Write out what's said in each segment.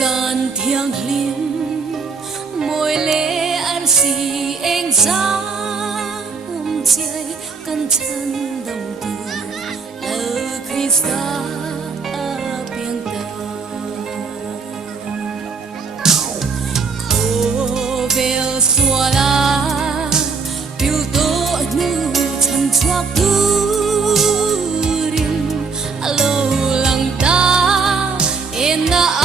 gian thiêng liêng môi lệ ăn xì anh giá chơi căn chân đồng từ lỡ khi xa biển khô về xua la biểu tố như chân choác tu rin lâu lặng ta em đã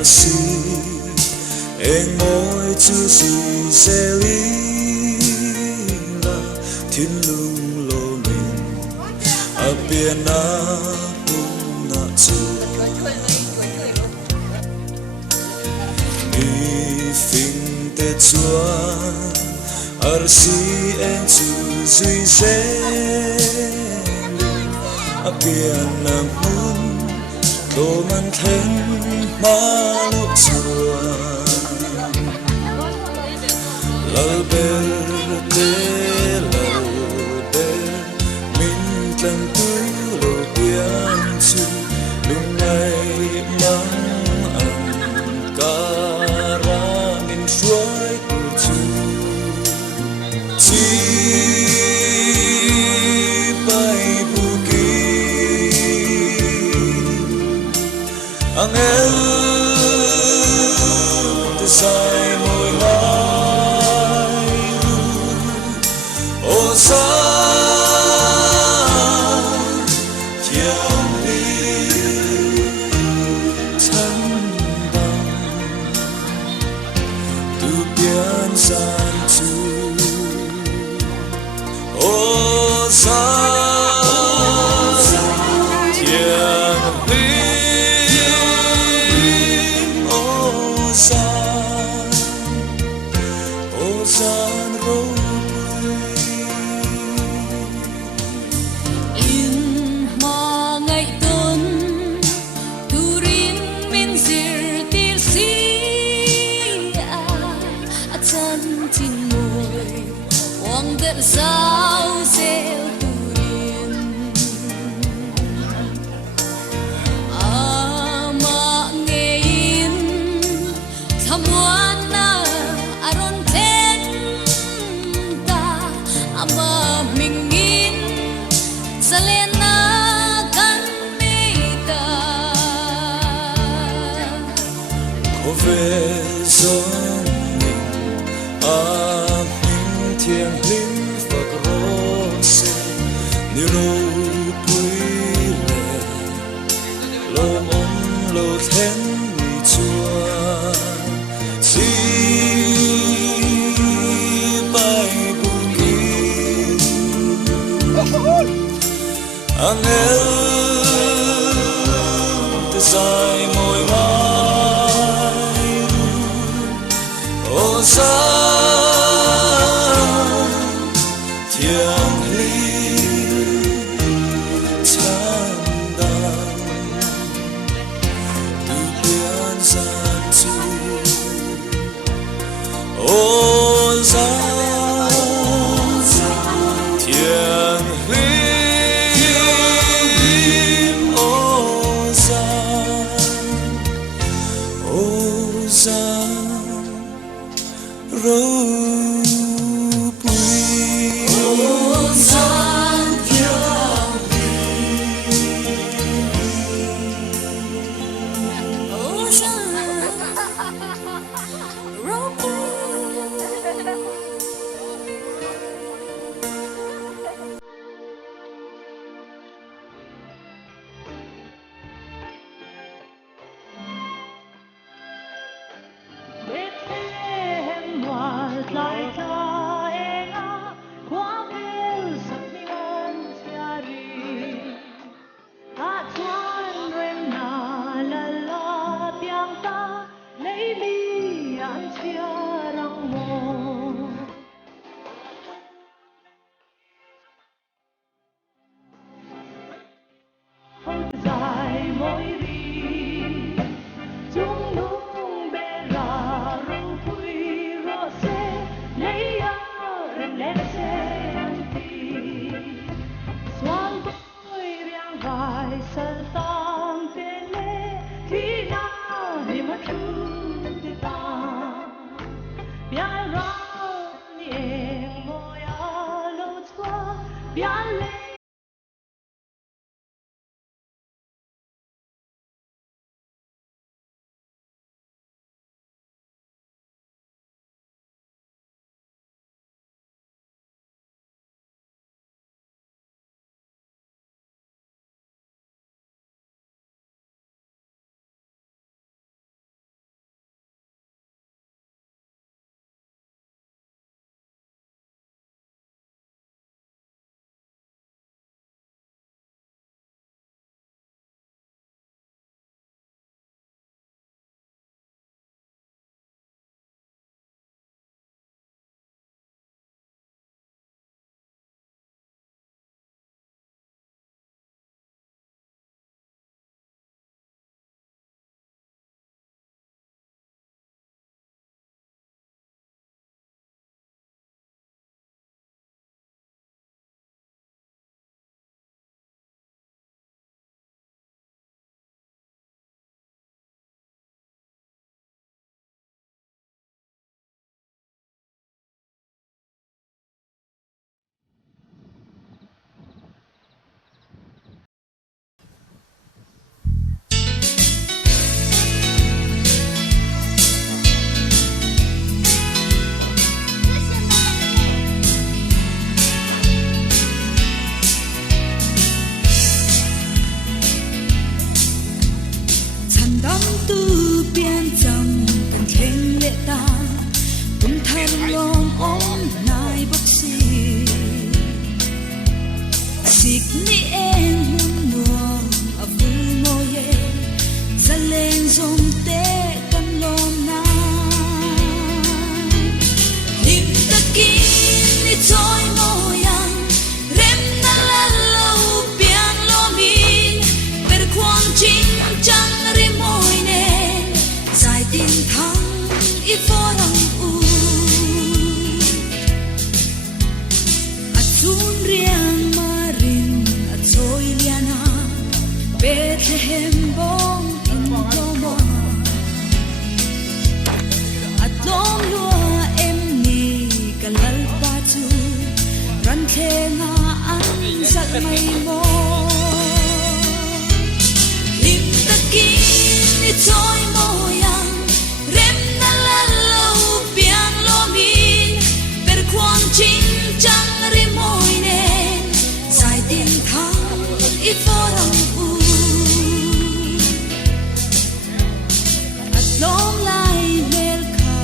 arsi em môi chưa gì sẽ lý là thiên lung lô mình ở biển na bung na chua mi phình tê chua arsi em chưa gì sẽ ở biển na bung đồ man thêm malu chua lal berde lal ber min tlang tu lo biang chu lung ngai mang an kara min suai tu chu chi bai buki angel sai môi mai ô sa thiêng liêng sao rêu turin ama ngein thamuana aron ten ta ama mingin salena kan mita có vẻ giống mình mình thiêng liêng Phật rose như râu quý lệ lô mong lô thén vì chua si bay bukin anh từ dài môi mai ô sa thiêng liêng chán đàn từ biển gian chu ô sa thiêng liêng ô sa râu quý Ozan Bethlehem was like Diana, Quail Simeon Tiari, at one remna la la pianta, Leili and Tiarang mo. Zai moi ri, chung nung bera ru pui ro se, leia rem len se anti. Swan boy riang vai sal tam tele, tina ni ma chu te ta. Bian ra ni eng mo ya lo chua, bian le. ni thôi moyang rem na la lo piang lo min per quan chinh chang ri moi nen sai tin thang i forang u at lom lai mel kha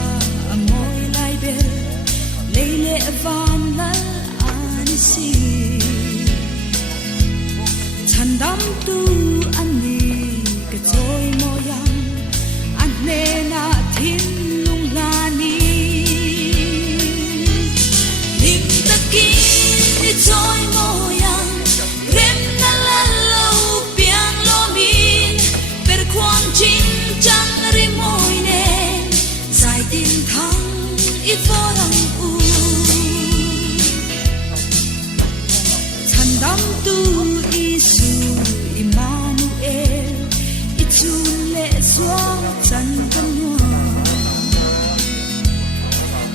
moi lai ber leile van lal an si chandam tu ani ke choi moyang an ne na thin lung la ni nim takin ni choi moyang rem na la lo piang lo min per quan chin chang ri moi nen sai tin thang i forang u chandam tu isu Emmanuel ichun le zuang chan kan hua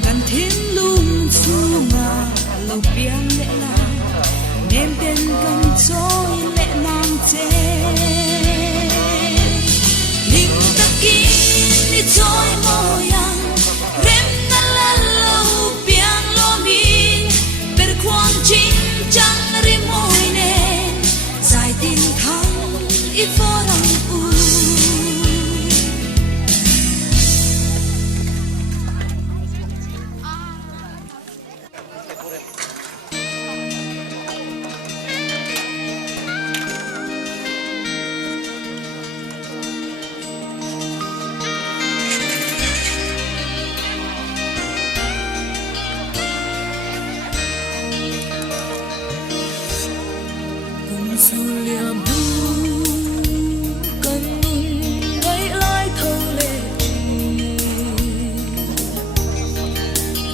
kan thin lung chunga lo piang le la nem ten kan choi le nang che ling takin ni choi moyang rem na la lo piang lo min per quan chin chang ri moi nen sai tin thang i forang u Julia Blue cần ngay lại thâu lệ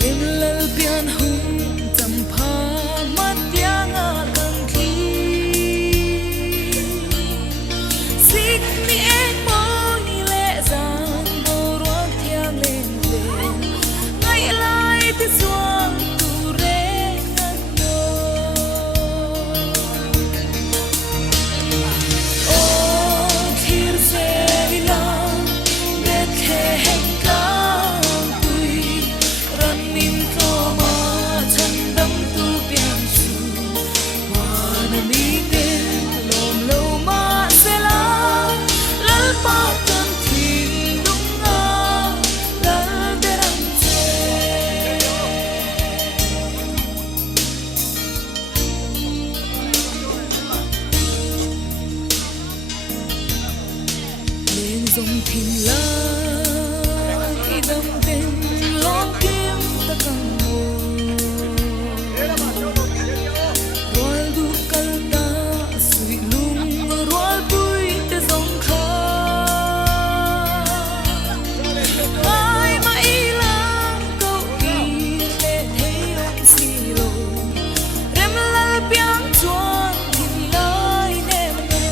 em lal pian hung chăm pha mắt yang a cần khi xích ni em mong ni lệ giang bồ ruột thiang lên lên ngay lại thì xuân tu rê ngăn nô dòng thìn la khi đâm tên lon kiếm ta càng rồi du kal ta sui lung rồi bụi te dòng kha ai mà ilang câu kỳ lệ thấy ông si lo rem la piang chuan thìn lai nem no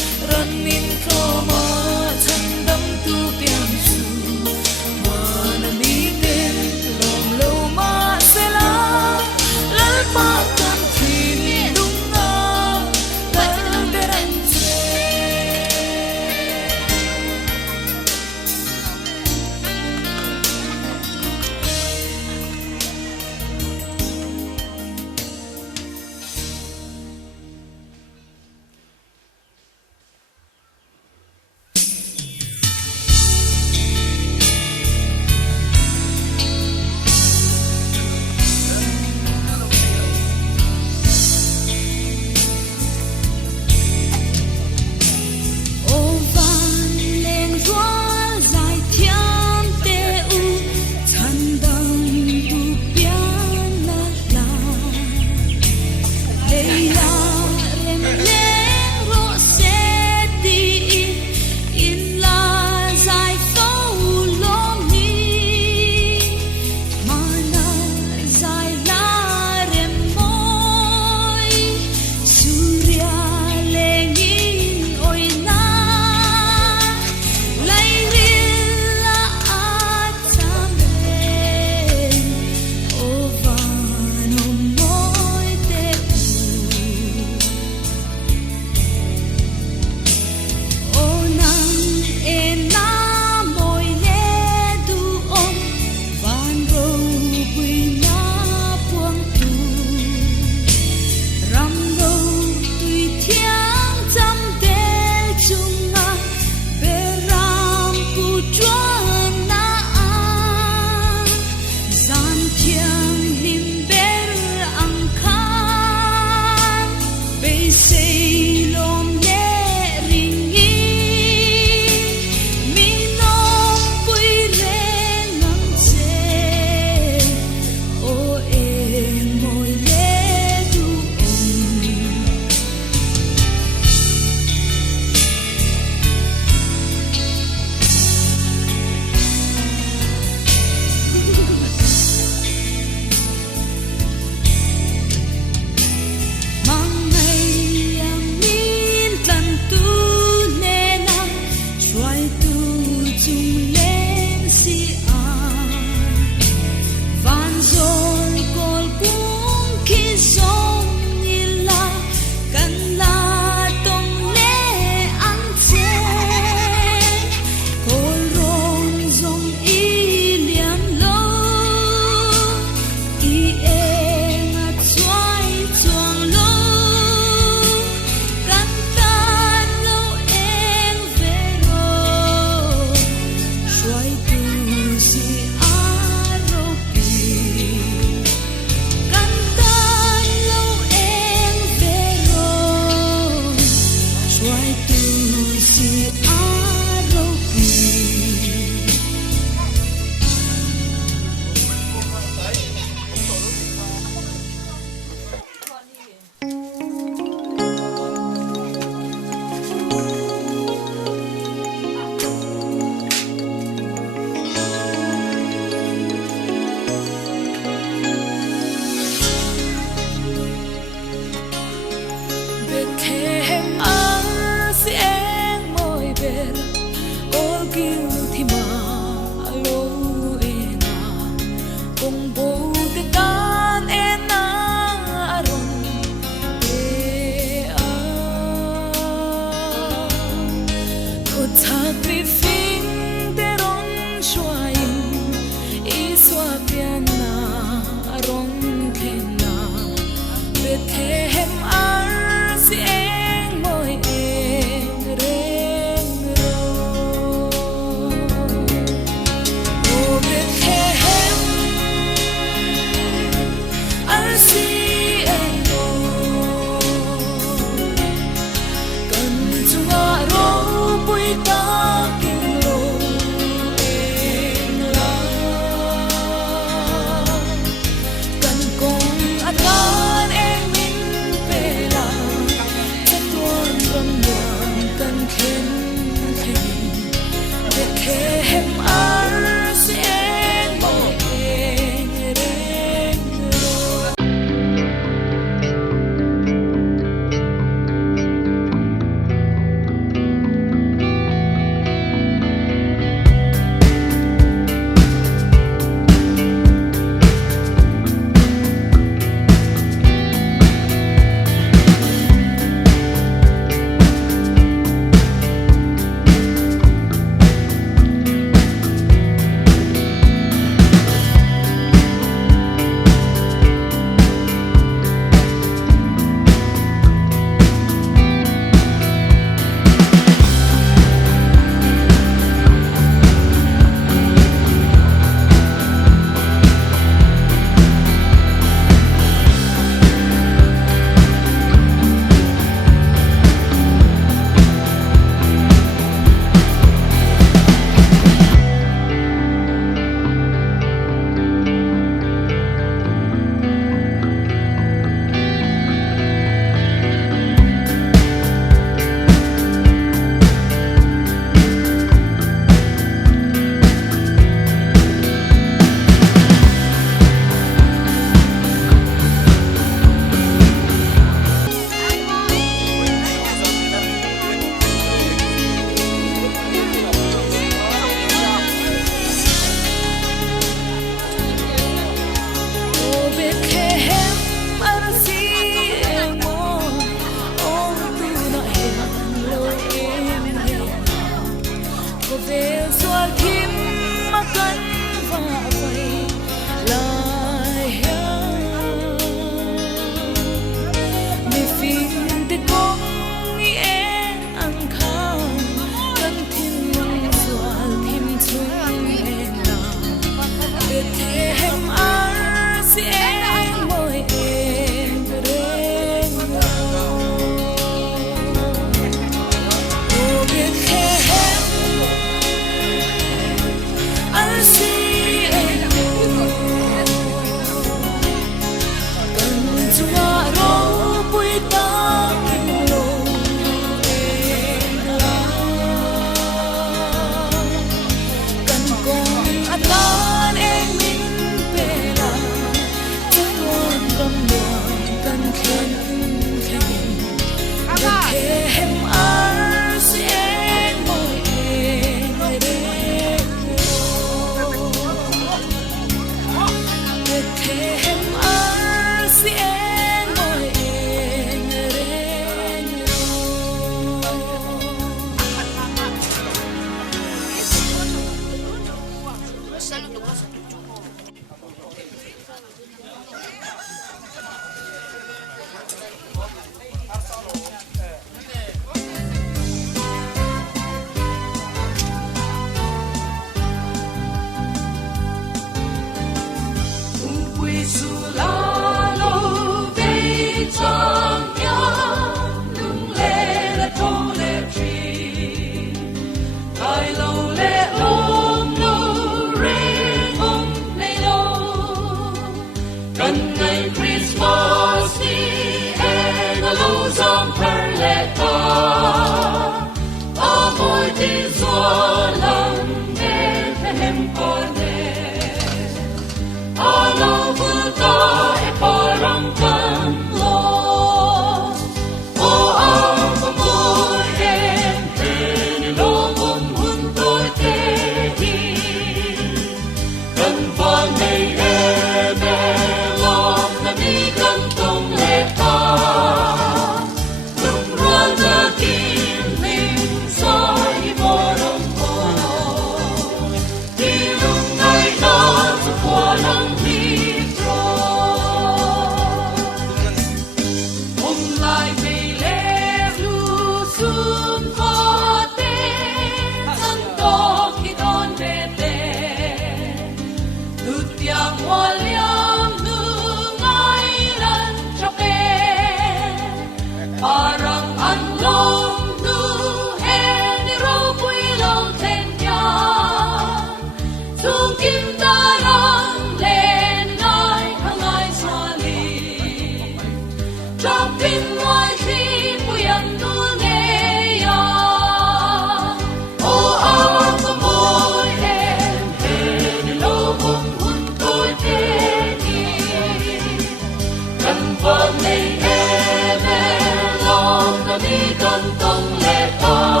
tông lệ ta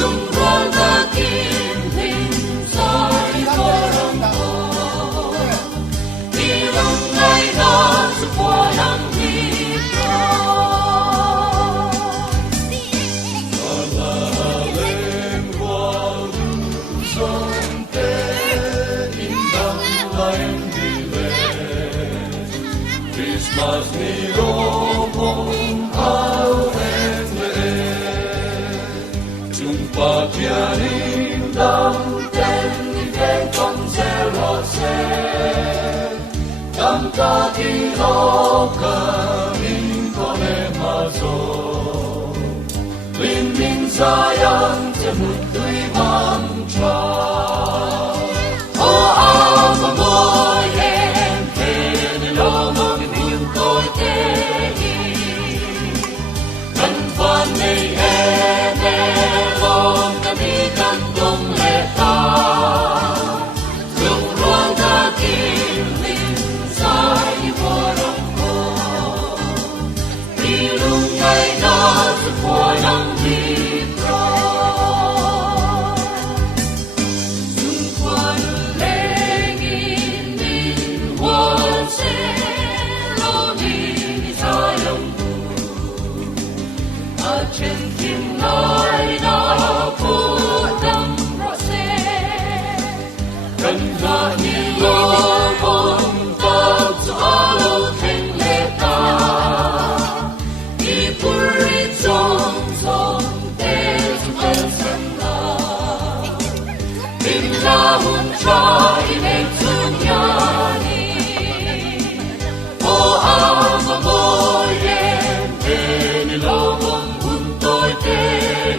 lung rong ta kim hình soi có lòng cô đi lung ngày đó sự qua năm đi Christmas nilo mong awen le chung pa tianin dam ten den con se lo se dam ta ki lo ka min con e ma zo lin min sa yang te mut tui mang cha o a ma mo yen te ni lo mo Hãy trên kim nói đó phù tâm rõ xe gần ra như lo con ta gió lâu thành lệ ta đi puri trong trong tê chân sân la bình ra hôn trai để thương nhà đi ô a ma môi em thế ni lo tôi thế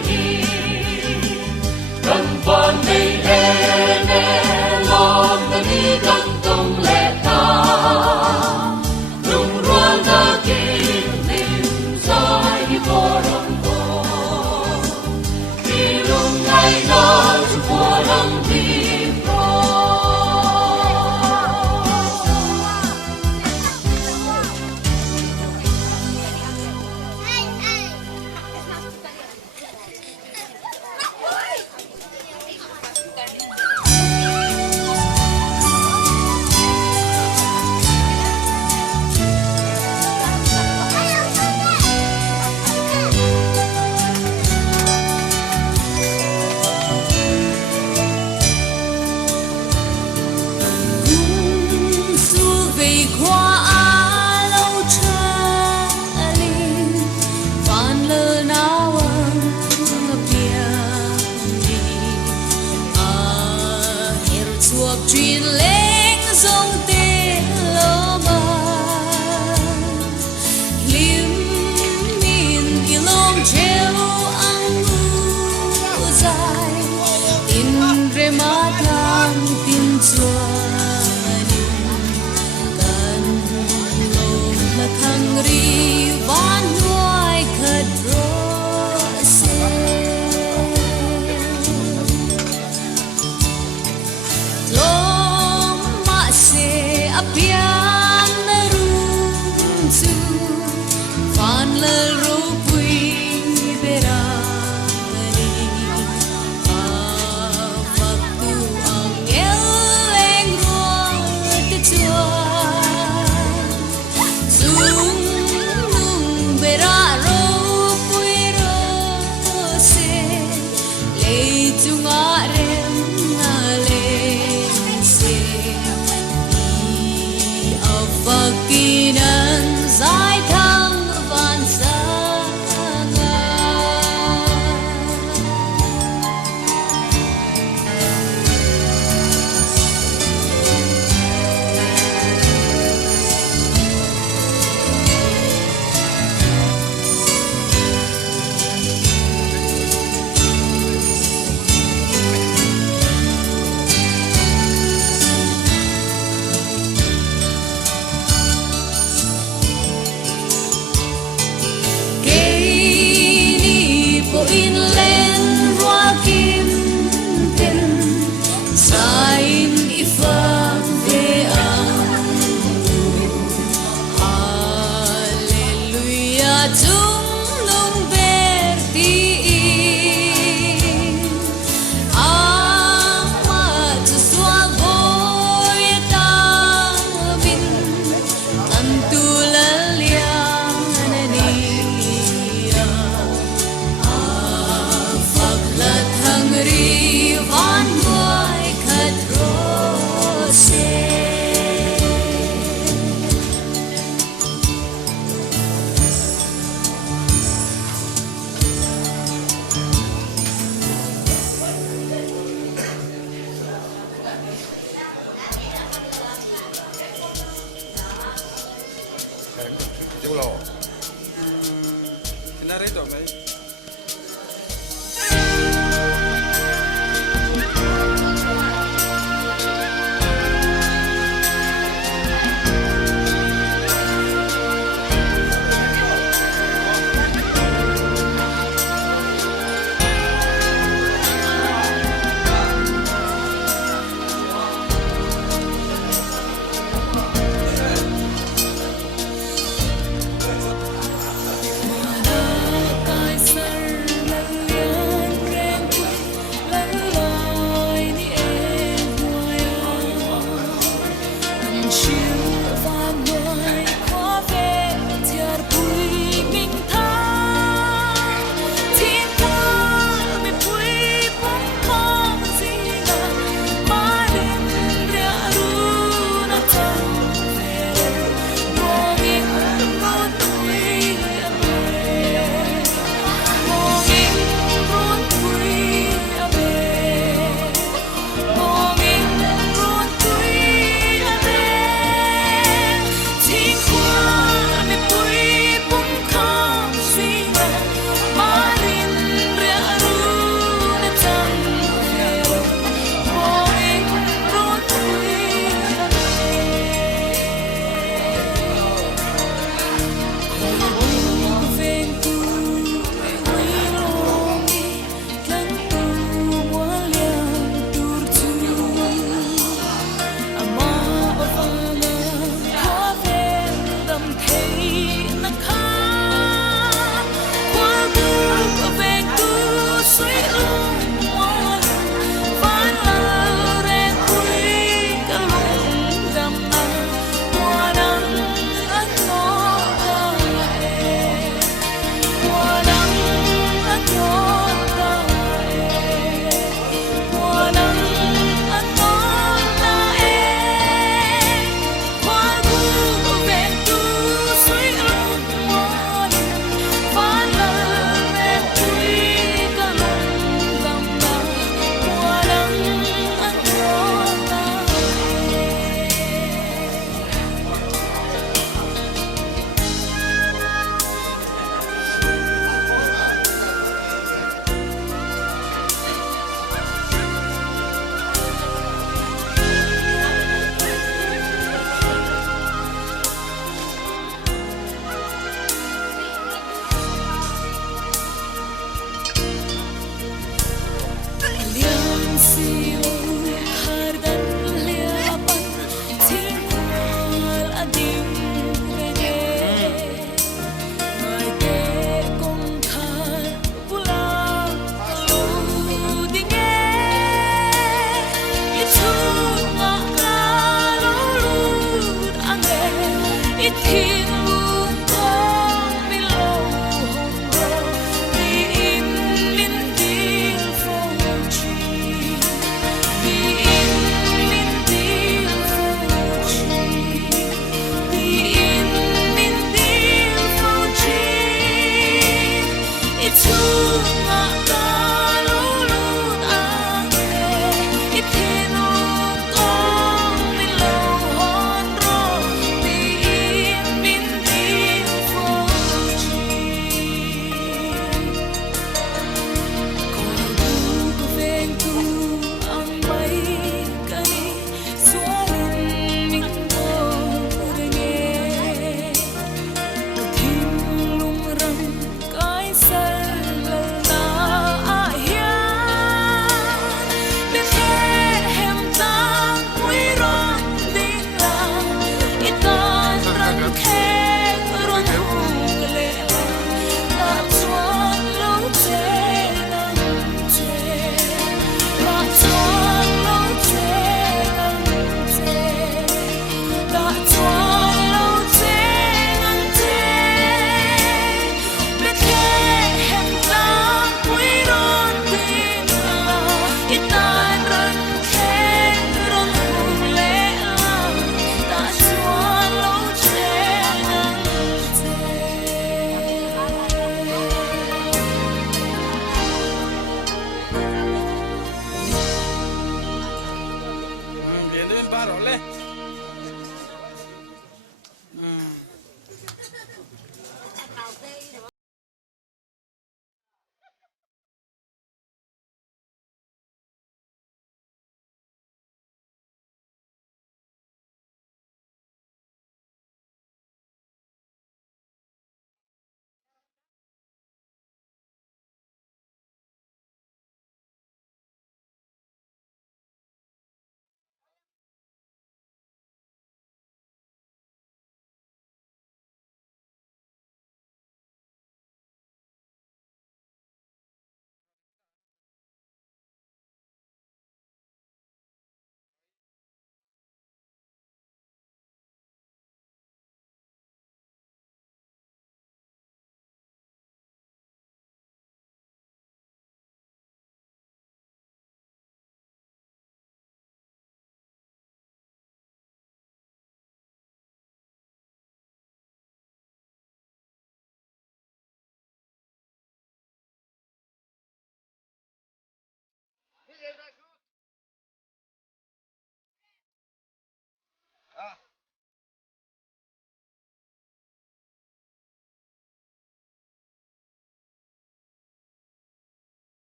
tổ mấy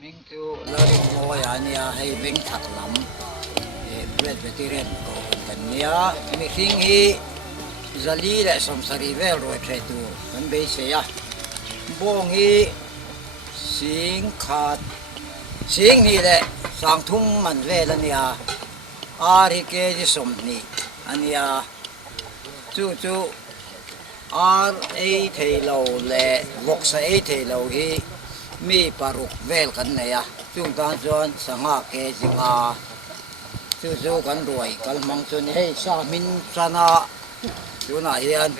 mình chú là đi ngồi anh ya hay bên thật lắm bread vegetarian có cần ya mình kinh ý zali lại som sari vel rồi chạy tu cần bây giờ ya bông ý sinh khát sinh ni lệ sang thung man về là nia ari ke ji som ni ania chú chú ar a thầy lâu lệ vok sa a thầy lâu hi mi paruk vel kan ne ya chung tan chuan sanga ke jinga chu chu kan ruai kal mang chun hei sa min sana chuna hian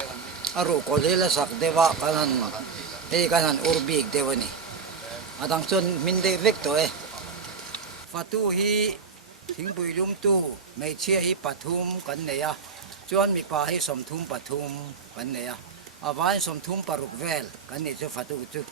aru ko le sak dewa kanan hei kanan urbik dewani adang chun min de vek to e fatu hi thingpui lum tu mei chia hi pathum kan ne ya chuan mi pa hi somthum pathum kan ne ya avai somthum paruk vel kan ni chu fatu chu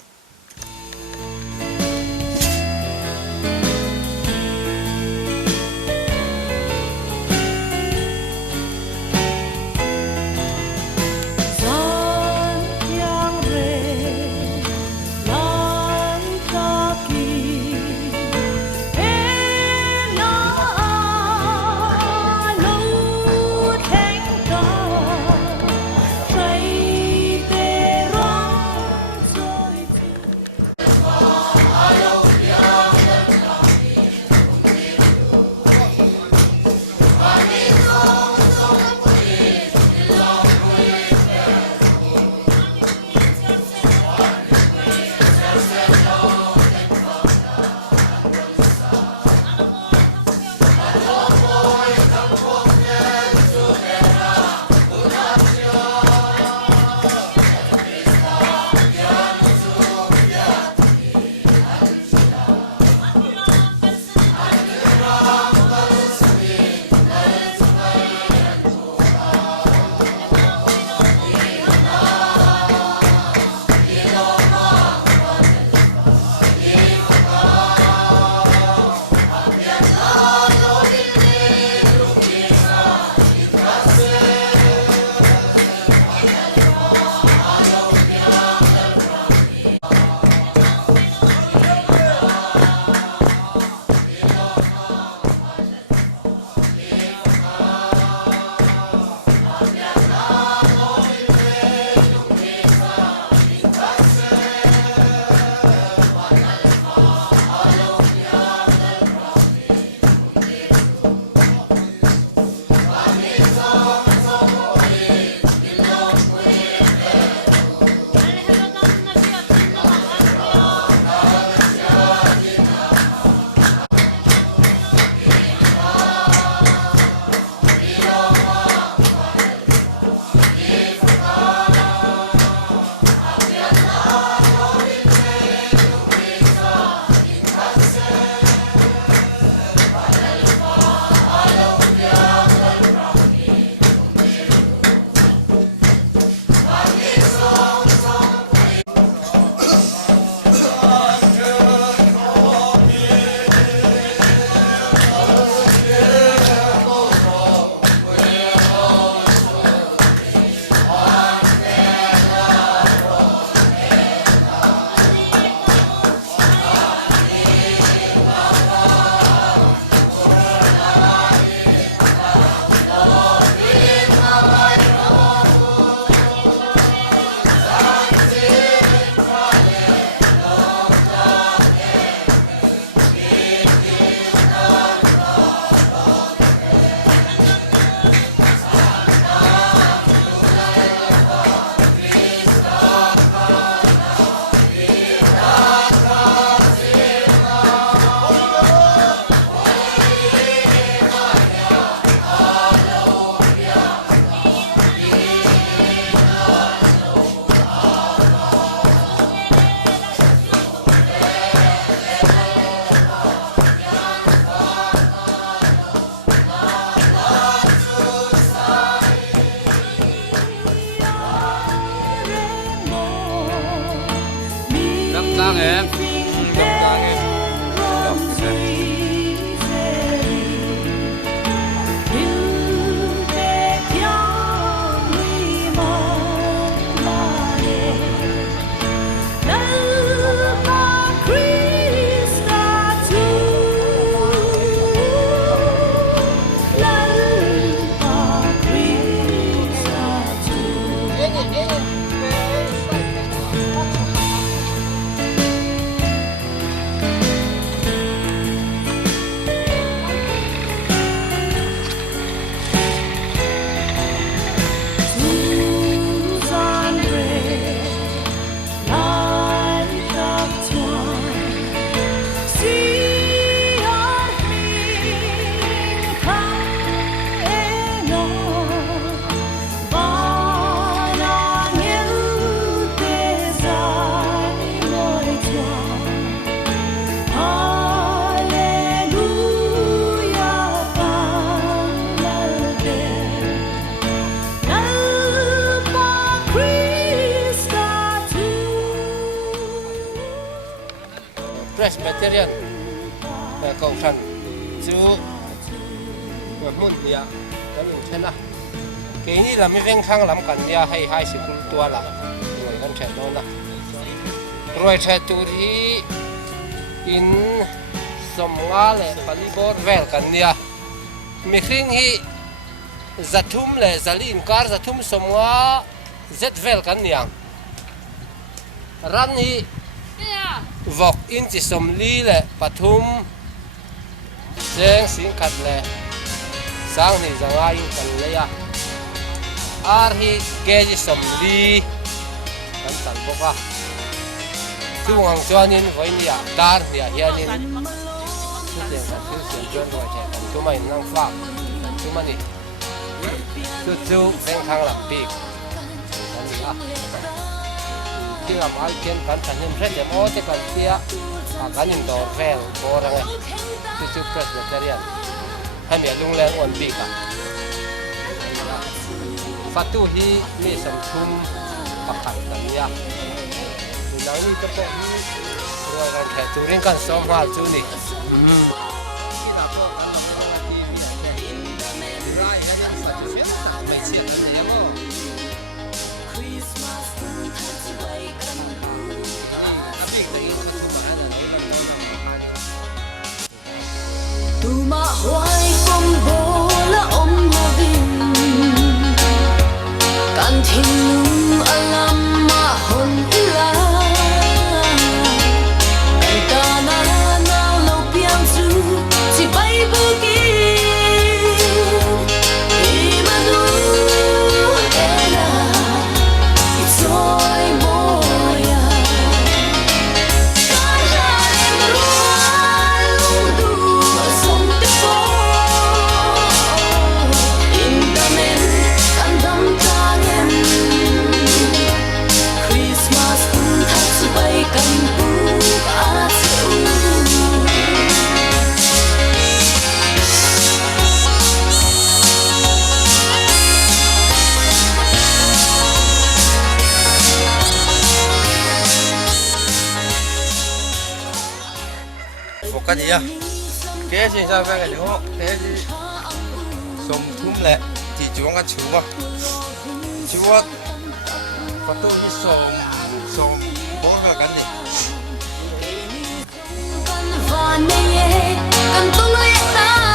Presbyterian cầu thần chú một môn địa cái mình thế nào cái này là mấy viên khang làm cảnh địa hay hai sự cultura tua là rồi con trẻ đó là rồi trẻ tuổi thì in sầm ngã lệ palibor vel cảnh địa mi khinh hi zathum le zalin kar zathum sầm ngã zet vel cảnh địa ran hi vok in chỉ sầm li lệ pathum Jeng sing kat le sang ni zanga in kan le ya ar hi geji som li kan tan boka tu ngang chuan in voi ni ya dar ni ya hian in tu teng kan tu sian chuan roi che kan tu mai nang fa tu mani tu beng thang lam pi kan ni a ti lam ai ken kan tan nim re le mo te kan tia kan in dor vel bo rang tu Presbyterian hay mi lung leng on bi ka fatu hi mi sam thum pakhat kan ya nang ni ka po hi roi ran the tu ring kan som ha chu ni ki da po kan la po ti mi da che rai ga ya sa chu fen sa mai che na ya mo Christmas mà hoài phong bố là ôm hoa vinh can thiên alam mà hồn la can ta na na lâu piang su chỉ bay bơ kia Emmanuel it's all moya cái gì á cái gì sao cái gì đó cái gì sum thum lệ thì chú cái chú bắt đầu đi sum bó cái gì Can